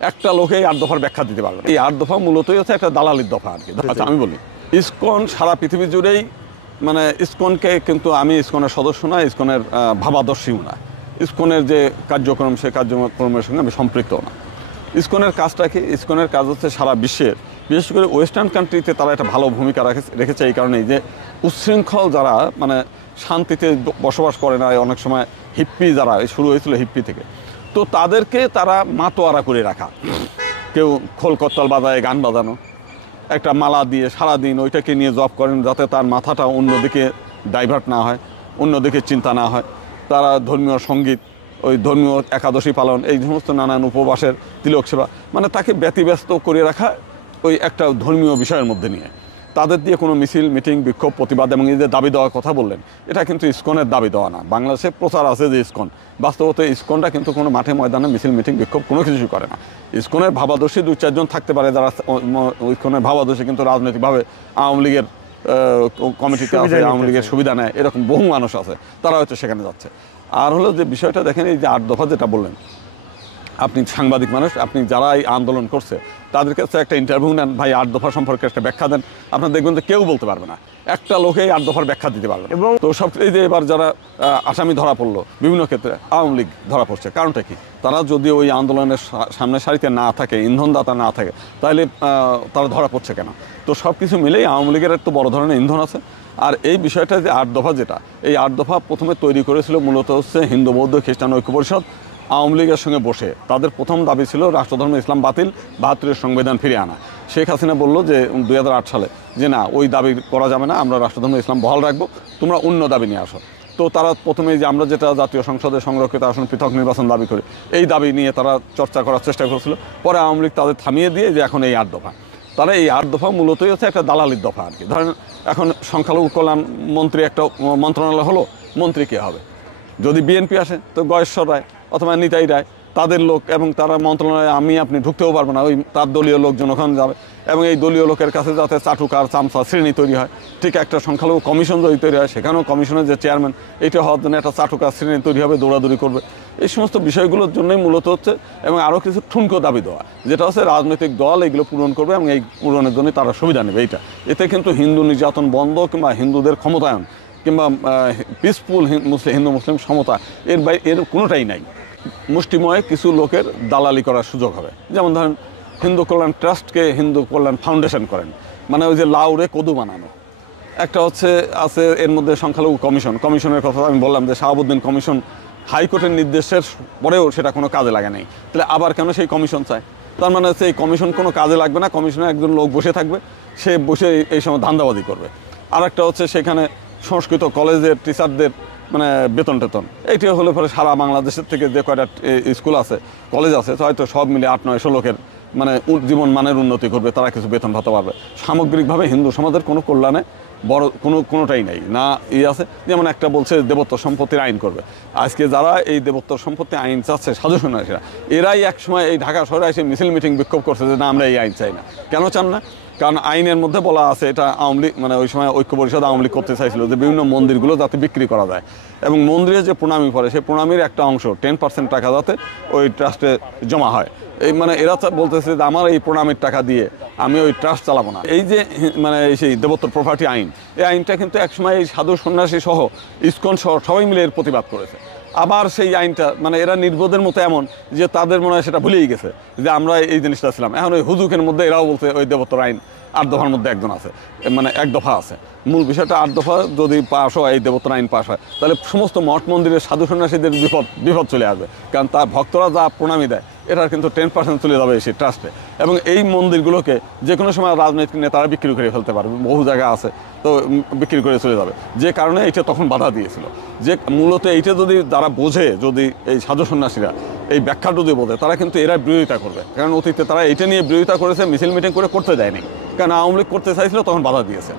একটা লোকে এই 8 দফার ব্যাখ্যা দিতে পারবে। এই 8 দফা মূলতই হচ্ছে একটা দালালির দফা আর কি। আচ্ছা আমি বলি, ইসকন সারা পৃথিবী জুড়েই মানে ইসকনকে, কিন্তু আমি ইসকনের সদস্য না, ইসকনের ভাবাদর্শীও না, ইসকনের যে কার্যক্রম সেই কার্যক্রমের সঙ্গে আমি সম্পৃক্ত না। ইসকনের কাজটা কি? ইসকনের কাজ হচ্ছে সারা বিশ্বের, বিশেষ করে ওয়েস্টার্ন কান্ট্রিতে তারা একটা ভালো ভূমিকা রেখেছে এই কারণেই যে উচ্ছৃঙ্খল যারা মানে শান্তিতে বসবাস করে না, অনেক সময় হিপ্পি যারা শুরু হয়েছিল হিপ্পি থেকে, তো তাদেরকে তারা মাতোয়ারা করে রাখা। কেউ খোল কত্তল বাজায়, গান বাজানো, একটা মালা দিয়ে সারাদিন ওইটাকে নিয়ে জব করেন যাতে তার মাথাটা অন্যদিকে ডাইভার্ট না হয়, অন্যদিকে চিন্তা না হয়। তারা ধর্মীয় সঙ্গীত, ওই ধর্মীয় একাদশী পালন, এই সমস্ত নানান উপবাসের তিলক সেবা, মানে তাকে ব্যতিব্যস্ত করে রাখা ওই একটা ধর্মীয় বিষয়ের মধ্যে নিয়ে। তাদের দিয়ে কোনো মিছিল, মিটিং, বিক্ষোভ, প্রতিবাদ এবং এই যে দাবি দেওয়ার কথা বললেন, এটা কিন্তু ইসকনের দাবি দেওয়া না। বাংলাদেশে প্রচার আছে যে ইসকন, বাস্তবত ইসকনটা কিন্তু কোনো মাঠে ময়দানে মিছিল, মিটিং, বিক্ষোভ কোনো কিছু করে না। ইসকনের ভাবাদর্শী 2-4 জন থাকতে পারে যারা ইসকনের ভাবাদর্শী, কিন্তু রাজনৈতিকভাবে আওয়ামী লীগের কমিটিতে আছে, আওয়ামী লীগের সুবিধা নেয়, এরকম বহু মানুষ আছে, তারা হয়তো সেখানে যাচ্ছে। আর হলো যে বিষয়টা দেখেন, এই যে 8 দফা যেটা বললেন, আপনি সাংবাদিক মানুষ, আপনি যারা এই আন্দোলন করছে তাদের কাছে একটা ইন্টারভিউ নেন, ভাই 8 দফা সম্পর্কে একটা ব্যাখ্যা দেন, আপনার দেখবেন যে কেউ বলতে পারবে না, একটা লোকে 8 দফার ব্যাখ্যা দিতে পারবে। এবং তো সব এই যে এবার যারা আসামি ধরা পড়লো বিভিন্ন ক্ষেত্রে, আওয়ামী লীগ ধরা পড়ছে, কারণটা কি? তারা যদি ওই আন্দোলনের সামনের সারিতে না থাকে, ইন্ধনদাতা না থাকে, তাহলে তারা ধরা পড়ছে কেন? তো সব কিছু মিলেই আওয়ামী লীগের একটু বড় ধরনের ইন্ধন আছে। আর এই বিষয়টা যে 8 দফা, যেটা এই 8 দফা প্রথমে তৈরি করেছিল মূলত হচ্ছে হিন্দু, বৌদ্ধ, খ্রিস্টান ঐক্য পরিষদ আওয়ামী লীগের সঙ্গে বসে। তাদের প্রথম দাবি ছিল রাষ্ট্রধর্ম ইসলাম বাতিল, 72-এর সংবিধান ফিরিয়ে আনা। শেখ হাসিনা বললো যে 2008 সালে যে না, ওই দাবি করা যাবে না, আমরা রাষ্ট্রধর্ম ইসলাম বহাল রাখবো, তোমরা অন্য দাবি নিয়ে আসো। তো তারা প্রথমে যে আমরা যেটা জাতীয় সংসদে সংরক্ষিত আসন পৃথক নির্বাচন দাবি করি, এই দাবি নিয়ে তারা চর্চা করার চেষ্টা করেছিল। পরে আওয়ামী লীগ তাদের থামিয়ে দিয়ে যে এখন এই 8 দফা, তারা এই 8 দফা মূলতই হচ্ছে একটা দালালির দফা আর কি। ধরেন এখন সংখ্যালঘু কল্যাণ মন্ত্রী একটা মন্ত্রণালয় হলো, মন্ত্রী কে হবে? যদি বিএনপি আসে তো গয়েশ্বর রায় অথবা নিতাই রায়, তাদের লোক, এবং তারা মন্ত্রণালয়ে আমি আপনি ঢুকতেও পারবো না, ওই তার দলীয় লোকজন ওখানে যাবে, এবং এই দলীয় লোকের কাছে যাতে চাটুকার চামচা শ্রেণী তৈরি হয়। ঠিক একটা সংখ্যালঘু কমিশন যদি তৈরি হয়, সেখানেও কমিশনের যে চেয়ারম্যান, এটা হওয়ার জন্য একটা চাটুকার শ্রেণী তৈরি হবে, দৌড়াদৌড়ি করবে। এই সমস্ত বিষয়গুলোর জন্যই মূলত হচ্ছে, এবং আরও কিছু ঠুনকো দাবি দেওয়া, যেটা হচ্ছে রাজনৈতিক দল এগুলো পূরণ করবে এবং এই পূরণের জন্য তারা সুবিধা নেবে। এইটা এতে কিন্তু হিন্দু নির্যাতন বন্ধ কিংবা হিন্দুদের ক্ষমতায়ন কিংবা পিসফুল হিন্দু মুসলিম সমতা এর কোনোটাই নাই। মুষ্টিময় কিছু লোকের দালালি করার সুযোগ হবে। যেমন ধরেন হিন্দু কল্যাণ ট্রাস্টকে হিন্দু কল্যাণ ফাউন্ডেশন করেন, মানে ওই যে লাউরে কদু বানানো। একটা হচ্ছে আছে এর মধ্যে সংখ্যালঘু কমিশনের কথা আমি বললাম যে শাহাবুদ্দিন কমিশন হাইকোর্টের নির্দেশের পরেও সেটা কোনো কাজে লাগে নাই, তাহলে আবার কেন সেই কমিশন চায়? তার মানে হচ্ছে এই কমিশন কোনো কাজে লাগবে না, কমিশনে একজন লোক বসে থাকবে, সে বসে এই সময় ধান্দাবাজি করবে। আর একটা হচ্ছে সেখানে সংস্কৃত কলেজের টিচারদের মানে বেতন টেতন, এইটা হলে পরে সারা বাংলাদেশের থেকে যে কয়টা স্কুল আছে, কলেজ আছে, হয়তো সব মিলে 8-900 লোকের মানে জীবন মানের উন্নতি করবে, তারা কিছু বেতন ভাতা পাবে। সামগ্রিকভাবে হিন্দু সমাজের কোনো কল্যাণে বড় কোনোটাই নাই না আছে। যেমন একটা বলছে দেবত্ব সম্পত্তির আইন করবে। আজকে যারা এই দেবত্ব সম্পত্তি আইন চাচ্ছে সাধু সন্ন্যাসীরা, এরাই একসময় এই ঢাকা শহরে এসে মিছিল মিটিং বিক্ষোভ করছে যে না, আমরা এই আইন চাই না। কেন চান না? কারণ আইনের মধ্যে বলা আছে, এটা আওয়ামী লীগ মানে ওই সময় ঐক্য পরিষদ আওয়ামী লীগ করতে চাইছিল যে বিভিন্ন মন্দিরগুলো যাতে বিক্রি করা যায়, এবং মন্দিরে যে প্রণামী পড়ে সেই প্রণামীর একটা অংশ 10% টাকা যাতে ওই ট্রাস্টে জমা হয়। এই মানে এরা বলতেছে যে আমার এই প্রণামীর টাকা দিয়ে আমি ওই ট্রাস্ট চালাবো না। এই যে মানে সেই দেবোত্তর প্রপার্টি আইন, এই আইনটা কিন্তু একসময় এই সাধু সন্ন্যাসী সহ ইসকন সহ সবাই মিলে এর প্রতিবাদ করেছে। আবার সেই আইনটা মানে এরা নির্বোধের মতো এমন যে তাদের মনে হয় সেটা ভুলেই গেছে যে আমরা এই জিনিসটা ছিলাম। এখন ওই হুজুকের মধ্যে এরাও বলছে ওই দেবোত্তর আইন 8 দফার মধ্যে একজন আছে, মানে 1 দফা আছে। মূল বিষয়টা 8 দফা যদি পাশ হয়, এই দেবোত্তর আইন পাশ হয়, তাহলে সমস্ত মঠ মন্দিরের সাধু সন্ন্যাসীদের বিপদ চলে আসবে। কারণ তার ভক্তরা যা প্রণামী দেয় এটার কিন্তু 10% চলে যাবে সেই ট্রাস্টে, এবং এই মন্দিরগুলোকে যে কোনো সময় রাজনৈতিক নেতারা বিক্রি করে ফেলতে পারবে, বহু জায়গা আছে, তো বিক্রি করে চলে যাবে। যে কারণে এটা তখন বাধা দিয়েছিল। যে মূলত এইটা যদি যারা বোঝে, যদি এই সাধু সন্ন্যাসীরা এই ব্যাখ্যা যদি বোঝে, তারা কিন্তু এরা বিরোধিতা করবে। কারণ অতীতে তারা এটা নিয়ে বিরোধিতা করেছে, মিছিল মিটিং করে করতে দেয়নি, কারণ আওয়ামী লীগ করতে চাইছিল তখন বাধা দিয়েছে।